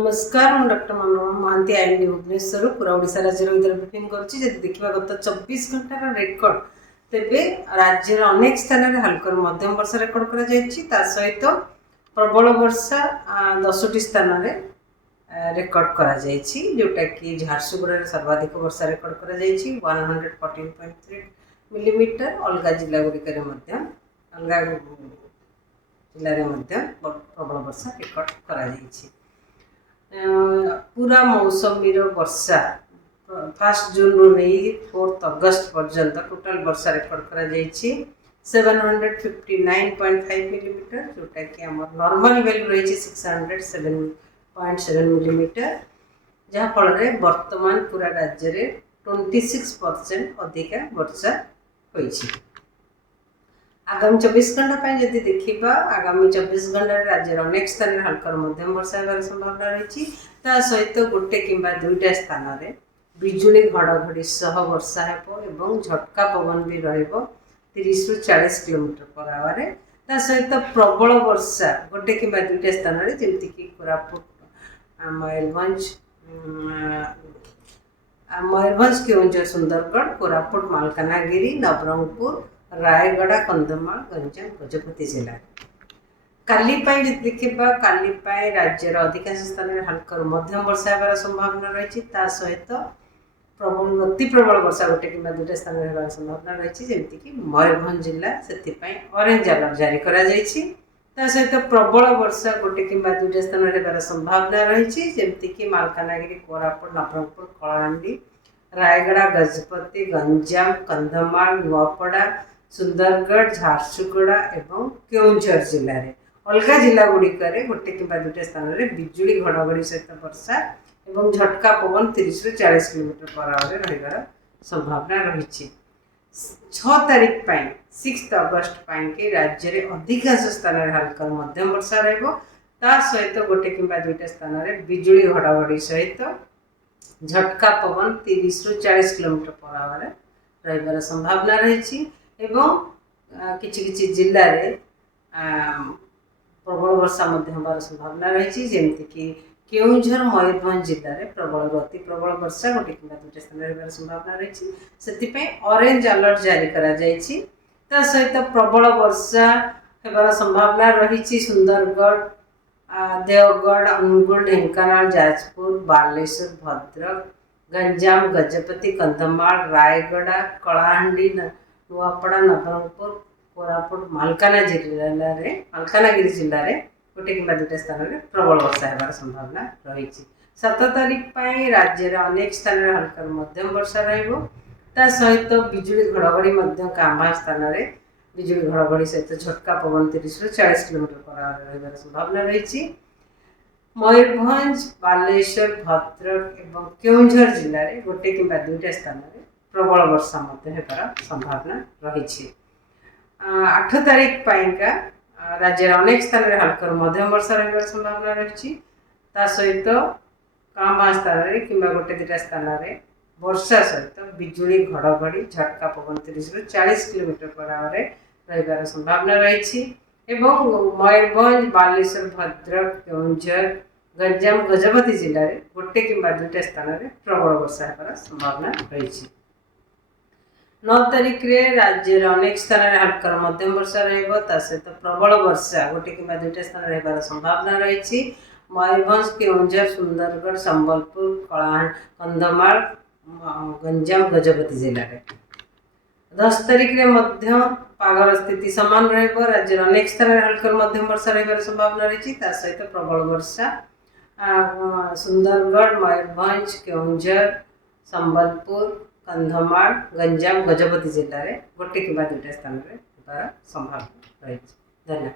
नमस्कार मु doctor Manorama Mahanti IMD Bhubaneswar पूरा ओडिशा राज्य विद्यालय ब्रिफिंग करुच्ची देखा गत 24 घंटार रेकर्ड तेबे राज्यर अनेक स्थान में हल्का मध्यम वर्षा रेकर्ड कर सहित प्रबल वर्षा 10टी स्थान में रेकर्ड कर जोटा कि झारसुगुड़ा सर्वाधिक वर्षा रेकर्ड कर 114.3 मिलीमीटर अलग जिला गुड़िक अलग जिले में प्रबल वर्षा रेकर्ड कर पूरा मौसमी वर्षा 1 जून रु नहीं 4 अगस्त पर्यंत टोटाल वर्षा रेकर्ड कर 759.5 मिलीमीटर जोटा कि आम नॉर्मल वैल्यू रही 607.7 मिलीमीटर जहाँफल वर्तमान पूरा राज्य में 26% अधिका वर्षा होइछि। आगामी 24 घंटा जदि देखा आगामी 24 घंटा राज्य अनेक स्थान में हल्का मध्यम वर्षा होगार संभावना रही सहित गोटे कि दुईटा स्थान में बिजुली घड़घड़ी सह वर्षा हो झटका पवन भी र30 रु 40 किलोमीटर पर आवर सहित प्रबल वर्षा गोटे कि दुईटा स्थान में जमीक कोरापुट मयूरभंज केउंझर सुंदरगढ़ कोरापुट मालकानगिरी नवरंगपुर रायगड़ा कंधमाल गंजाम गजपति जिला काली देखा काली राज्यर अधिकांश स्थान में हल्का मध्यम वर्षा होगार संभावना रही सहित प्रबल अति प्रबल वर्षा गोटे कि दुईटा स्थान में होगार संभावना रही जमीक मयूरभंज जिला से ऑरेंज अलर्ट जारी कर सहित प्रबल वर्षा गोटे कि दुईटा स्थान में होगार संभावना रही जमीक मालकानगिरी कोरापुट नवरंगपुर कलाहांडी रायगड़ा गजपति गंजाम कंधमाल नुआपड़ा सुंदरगढ़ झारसुगुड़ा एवं केउंझर जिले में अलग जिला गुड़िक गोटे कि दुईटा स्थान में बिजुली घड़घड़ी सहित वर्षा एवं झटका पवन 30 रु 40 किलोमीटर पर आवर रही संभावना रही 6 तारीख 6 अगस्त के राज्य में अधिकांश स्थान में हल्का मध्यम वर्षा रहित गोटे कि दुईटा स्थान में बिजुली घड़घड़ी सहित झटका पवन 30 रु 40 किलोमीटर पर आवर रही संभावना रही एवं किछि जिले में प्रबल वर्षा होगार संभावना रही जमीक केउंझर मयूरभंज जिले में प्रबल अति प्रबल वर्षा गोटे कि दुईटा स्थान में होगार संभावना रही से ऑरेंज अलर्ट जारी कर सहित प्रबल वर्षा होगार संभावना रही सुंदरगढ़ देवगढ़ अनुगुल ढेंकानाल जाजपुर बालेश्वर भद्रक गंजाम गजपति कंधमाल रायगड़ा कलाहांडी नुआपड़ा नवरंगपुर कोरापुट मालकानगिरी जिले में गोटे कि दुईटा स्थान में प्रबल वर्षा होगार संभावना रही 7 तारीख राज्य में अनेक स्थान में हल्का मध्यम वर्षा सहित बिजुली घड़घड़ी कांभा स्थान में बिजुली घड़घड़ी सहित झटका पवन 30 रु 40 किलोमीटर पर आवर रही संभावना रही मयूरभंज बालेश्वर भद्रक एवं केउंझर जिले में गोटे कि दुईटा स्थान में प्रबल वर्षा होगार संभावना रही 8 तारीख राज्य अनेक स्थान में हल्का मध्यम वर्षा होगार संभावना रही सहित कांभा स्थान में कि गोटे दुईटा स्थान में वर्षा सहित बिजुली घड़घड़ी झटका पवन 30 रु 40 किलोमीटर पर आवर रही संभावना रही मयूरभंज बालेश्वर भद्रक केउंझर गंजाम गजपति जिले में गोटे कि दुईटा स्थान में प्रबल वर्षा होगार संभावना रही 9 तारीख राज्य अनेक स्थान में हल्का मध्यम वर्षा सहित प्रबल वर्षा गोटे कि दुईटा स्थान में होगार संभावना रही मयूरभंज केउंझर सुंदरगढ़ संबलपुर कंधमाल गंजाम गजपति जिले में 10 तारीख पागर स्थिति सामान राज्य अनेक स्थान में हल्का मध्यम वर्षा होगार संभावना रही सहित प्रबल वर्षा सुंदरगढ़ मयूरभंज केउंझर संबलपुर कंधमाल गंजाम गजपति जिले में गोटे कि दुईटा स्थान में होगार संभावना रही। धन्यवाद।